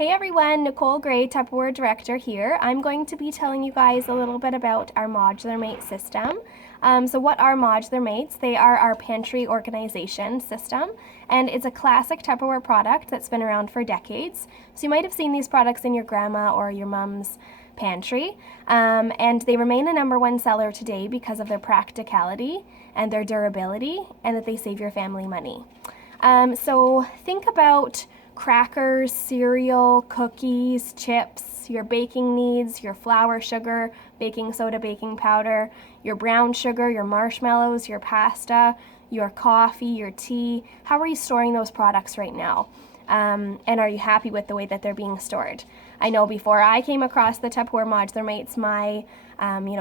Hey everyone, Nicole Gray, Tupperware Director here. I'm going to be telling you guys a little bit about our Modular Mate system. So what are Modular Mates? They are our Pantry Organization system, and it's a classic Tupperware product that's been around for decades. So you might have seen these products in your grandma or your mom's pantry, and they remain a #1 seller today because of their practicality and their durability, and that they save your family money. So think about crackers, cereal, cookies, chips, your baking needs, your flour, sugar, baking soda, baking powder, your brown sugar, your marshmallows, your pasta, your coffee, your tea. How are you storing those products right now? And are you happy with the way that they're being stored? I know before I came across the Tupperware Modular Mates, my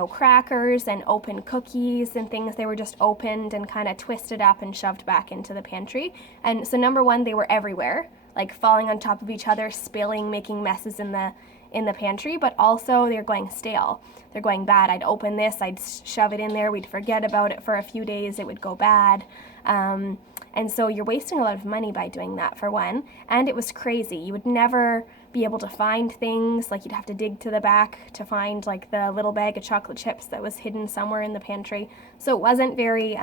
crackers and open cookies and things, they were just opened and kind of twisted up and shoved back into the pantry. And so #1, they were everywhere, like falling on top of each other, spilling, making messes in the pantry, but also they're going stale. They're going bad. I'd open this, I'd shove it in there, we'd forget about it for a few days, it would go bad. And so you're wasting a lot of money by doing that, for one. And it was crazy. You would never be able to find things. Like, you'd have to dig to the back to find like the little bag of chocolate chips that was hidden somewhere in the pantry. So it wasn't very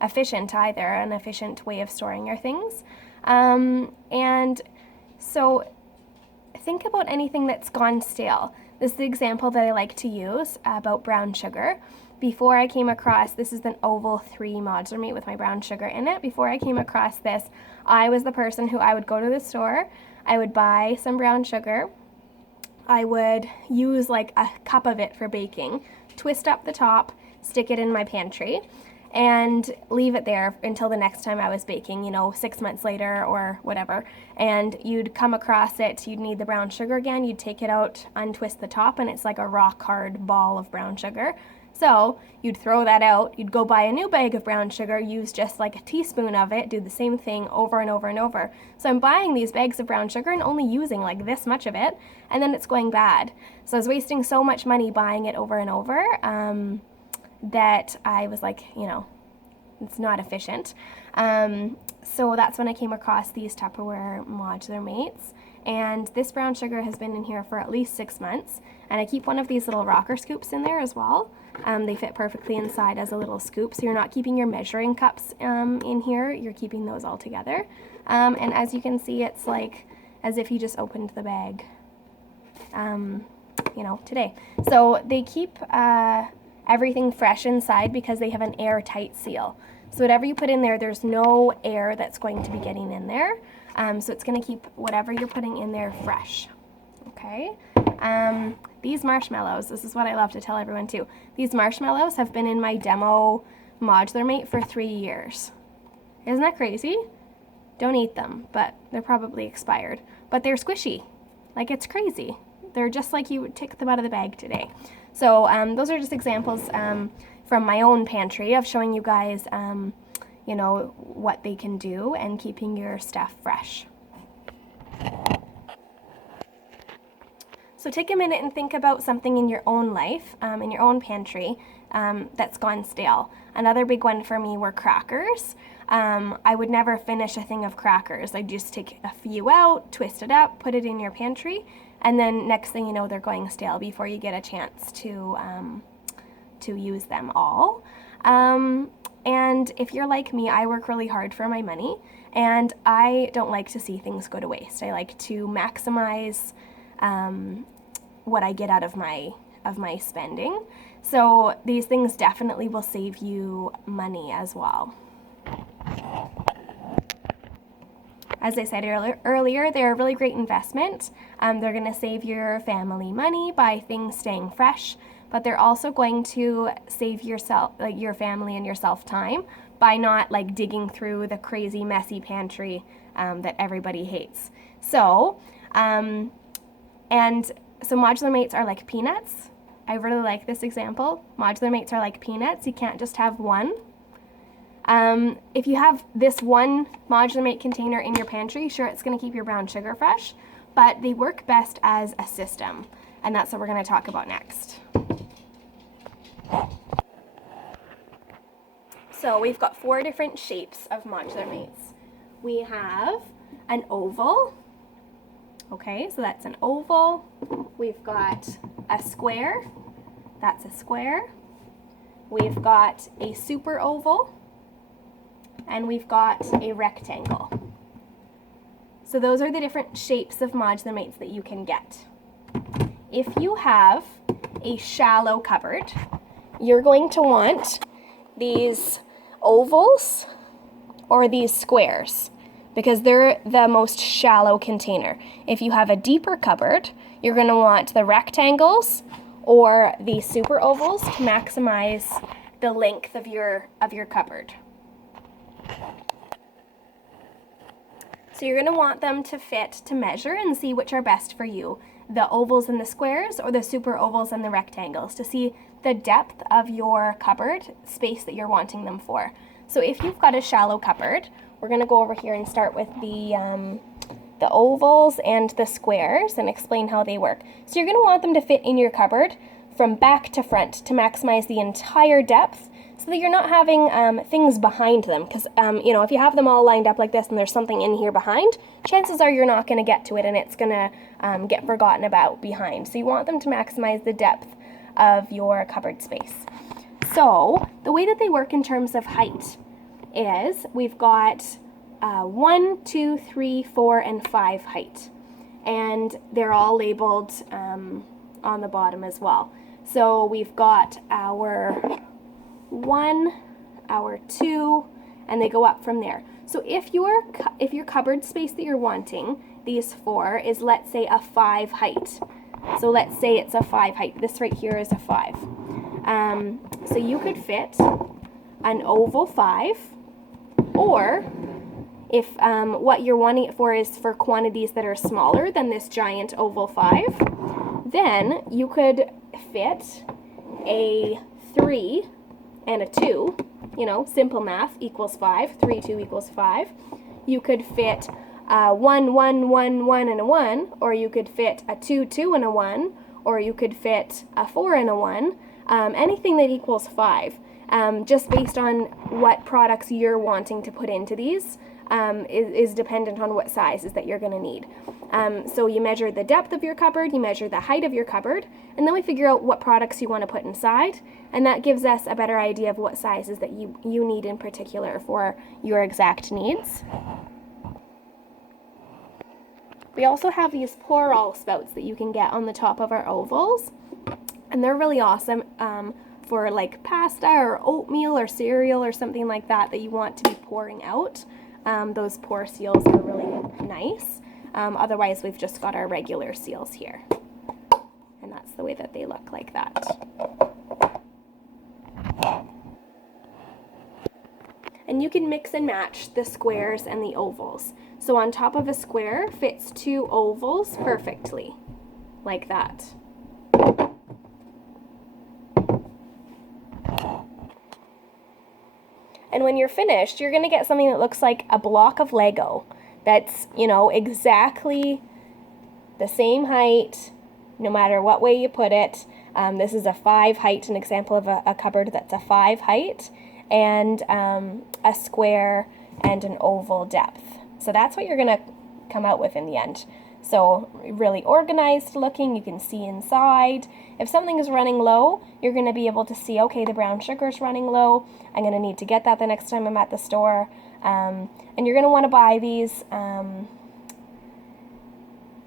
efficient either, an efficient way of storing your things. And so think about anything that's gone stale. This is the example that I like to use about brown sugar. Before I came across, this is an Oval 3 Modular Mate with my brown sugar in it. Before I came across this, I was the person who I would go to the store, I would buy some brown sugar, I would use like a cup of it for baking, twist up the top, stick it in my pantry, and leave it there until the next time I was baking, 6 months later or whatever. And you'd come across it, you'd need the brown sugar again, you'd take it out, untwist the top, and it's like a rock hard ball of brown sugar. So you'd throw that out, you'd go buy a new bag of brown sugar, use just like a teaspoon of it, do the same thing over and over and over. So I'm buying these bags of brown sugar and only using like this much of it, and then it's going bad. So I was wasting so much money buying it over and over that I was like, it's not efficient. So that's when I came across these Tupperware Modular Mates. And this brown sugar has been in here for at least 6 months. And I keep one of these little rocker scoops in there as well. They fit perfectly inside as a little scoop, so you're not keeping your measuring cups in here, you're keeping those all together. And as you can see, it's like as if you just opened the bag, today. So they keep everything fresh inside because they have an airtight seal. So whatever you put in there, there's no air that's going to be getting in there. So it's going to keep whatever you're putting in there fresh. Okay. These marshmallows, this is what I love to tell everyone too. These marshmallows have been in my demo Modular Mate for 3 years. Isn't that crazy? Don't eat them, but they're probably expired. But they're squishy. Like, it's crazy. They're just like you would take them out of the bag today. So those are just examples from my own pantry of showing you guys, what they can do and keeping your stuff fresh. So take a minute and think about something in your own life, in your own pantry, that's gone stale. Another big one for me were crackers. I would never finish a thing of crackers. I'd just take a few out, twist it up, put it in your pantry, and then next thing you know, they're going stale before you get a chance to use them all. And if you're like me, I work really hard for my money, and I don't like to see things go to waste. I like to maximize what I get out of my spending. So these things definitely will save you money as well. As I said earlier, they're a really great investment. They're going to save your family money by things staying fresh, but they're also going to save yourself, like your family and yourself, time by not like digging through the crazy messy pantry that everybody hates. So Modular Mates are like peanuts. I really like this example. Modular Mates are like peanuts. You can't just have one. If you have this one Modular Mate container in your pantry, sure, it's going to keep your brown sugar fresh, but they work best as a system, and that's what we're going to talk about next. So we've got 4 different shapes of Modular Mates. We have an oval, Okay, so that's an oval. We've got a square. That's a square. We've got a super oval. And we've got a rectangle. So those are the different shapes of modular mates that you can get. If you have a shallow cupboard, you're going to want these ovals or these squares because they're the most shallow container. If you have a deeper cupboard, you're going to want the rectangles or the super ovals to maximize the length of your cupboard. So you're going to want them to fit to measure and see which are best for you, the ovals and the squares or the super ovals and the rectangles, to see the depth of your cupboard space that you're wanting them for. So if you've got a shallow cupboard, we're going to go over here and start with the ovals and the squares and explain how they work. So you're going to want them to fit in your cupboard from back to front to maximize the entire depth, so that you're not having things behind them, because you know, if you have them all lined up like this and there's something in here behind, chances are you're not going to get to it and it's going to get forgotten about behind. So you want them to maximize the depth of your cupboard space. So the way that they work in terms of height is we've got 1, 2, 3, 4, and 5 height, and they're all labeled on the bottom as well. So we've got our 1, our 2, and they go up from there. So if your cupboard space that you're wanting, these 4, is, let's say, a 5 height. So let's say it's a 5 height. This right here is a 5. So you could fit an oval 5, or if what you're wanting it for is for quantities that are smaller than this giant oval 5, then you could fit a 3 and a 2, you know, simple math equals 5, 3, 2 equals 5. You could fit 1, 1, 1, 1, and a 1, or you could fit a 2, 2, and a 1, or you could fit a 4 and a 1, anything that equals 5, just based on what products you're wanting to put into these. Is dependent on what sizes that you're going to need. So you measure the depth of your cupboard, you measure the height of your cupboard, and then we figure out what products you want to put inside, and that gives us a better idea of what sizes that you need in particular for your exact needs. We also have these pour-all spouts that you can get on the top of our ovals, and they're really awesome for like pasta or oatmeal or cereal or something like that you want to be pouring out. Those pour seals are really nice. Otherwise, we've just got our regular seals here. And that's the way that they look, like that. And you can mix and match the squares and the ovals. So on top of a square fits 2 ovals perfectly, like that. And when you're finished, you're going to get something that looks like a block of Lego that's, you know, exactly the same height, no matter what way you put it. This is a 5 height, an example of a cupboard that's a 5 height, and a square and an oval depth. So that's what you're going to come out with in the end. So really organized looking, you can see inside. If something is running low, you're going to be able to see, okay, the brown sugar is running low. I'm going to need to get that the next time I'm at the store. And you're going to want to buy these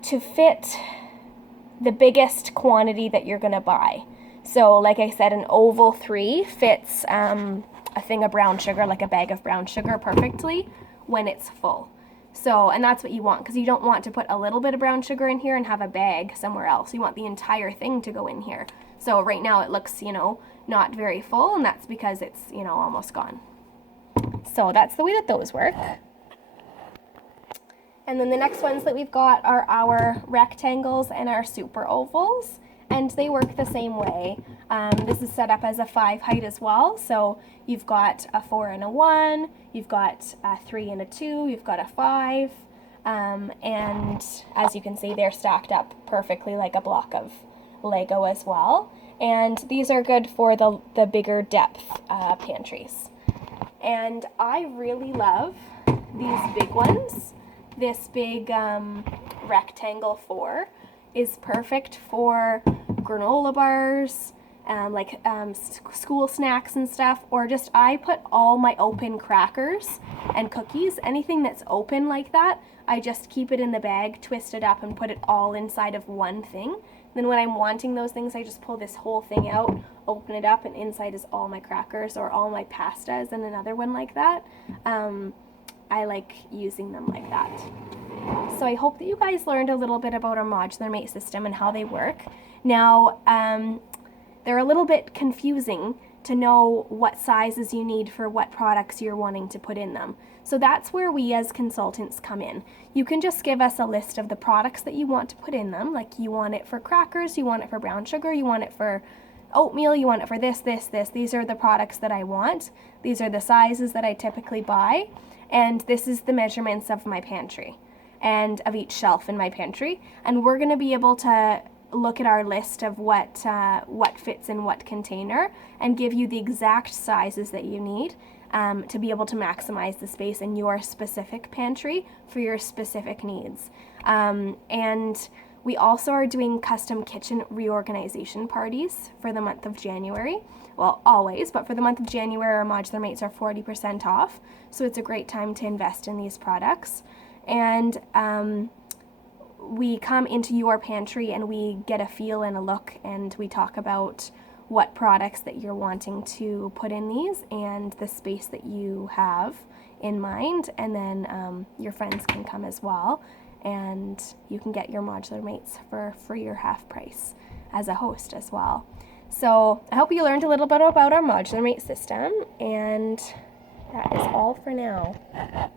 to fit the biggest quantity that you're going to buy. So like I said, an oval 3 fits a thing of brown sugar, like a bag of brown sugar, perfectly when it's full. So, and that's what you want, because you don't want to put a little bit of brown sugar in here and have a bag somewhere else. You want the entire thing to go in here. So right now it looks, you know, not very full, and that's because it's, you know, almost gone. So that's the way that those work. And then the next ones that we've got are our rectangles and our super ovals, and they work the same way. This is set up as a 5 height as well, so you've got a 4 and a 1, you've got a 3 and a 2, you've got a 5, and as you can see, they're stacked up perfectly like a block of Lego as well. And these are good for the bigger depth pantries. And I really love these big ones. this big rectangle 4 is perfect for granola bars, school snacks and stuff, or just I put all my open crackers and cookies, anything that's open like that, I just keep it in the bag, twist it up, and put it all inside of one thing. Then when I'm wanting those things, I just pull this whole thing out, open it up, and inside is all my crackers or all my pastas and another one like that. I like using them like that. So I hope that you guys learned a little bit about our modular mate system and how they work. Now, they're a little bit confusing to know what sizes you need for what products you're wanting to put in them. So that's where we as consultants come in. You can just give us a list of the products that you want to put in them, like you want it for crackers, you want it for brown sugar, you want it for oatmeal, you want it for this. These are the products that I want. These are the sizes that I typically buy, and this is the measurements of my pantry and of each shelf in my pantry. And we're going to be able to look at our list of what fits in what container and give you the exact sizes that you need to be able to maximize the space in your specific pantry for your specific needs. And we also are doing custom kitchen reorganization parties for the month of January. Well, always, but for the month of January, our modular mates are 40% off. So it's a great time to invest in these products. And we come into your pantry and we get a feel and a look, and we talk about what products that you're wanting to put in these and the space that you have in mind. And then your friends can come as well, and you can get your modular mates for free or half price as a host as well. So I hope you learned a little bit about our modular mate system, and that is all for now.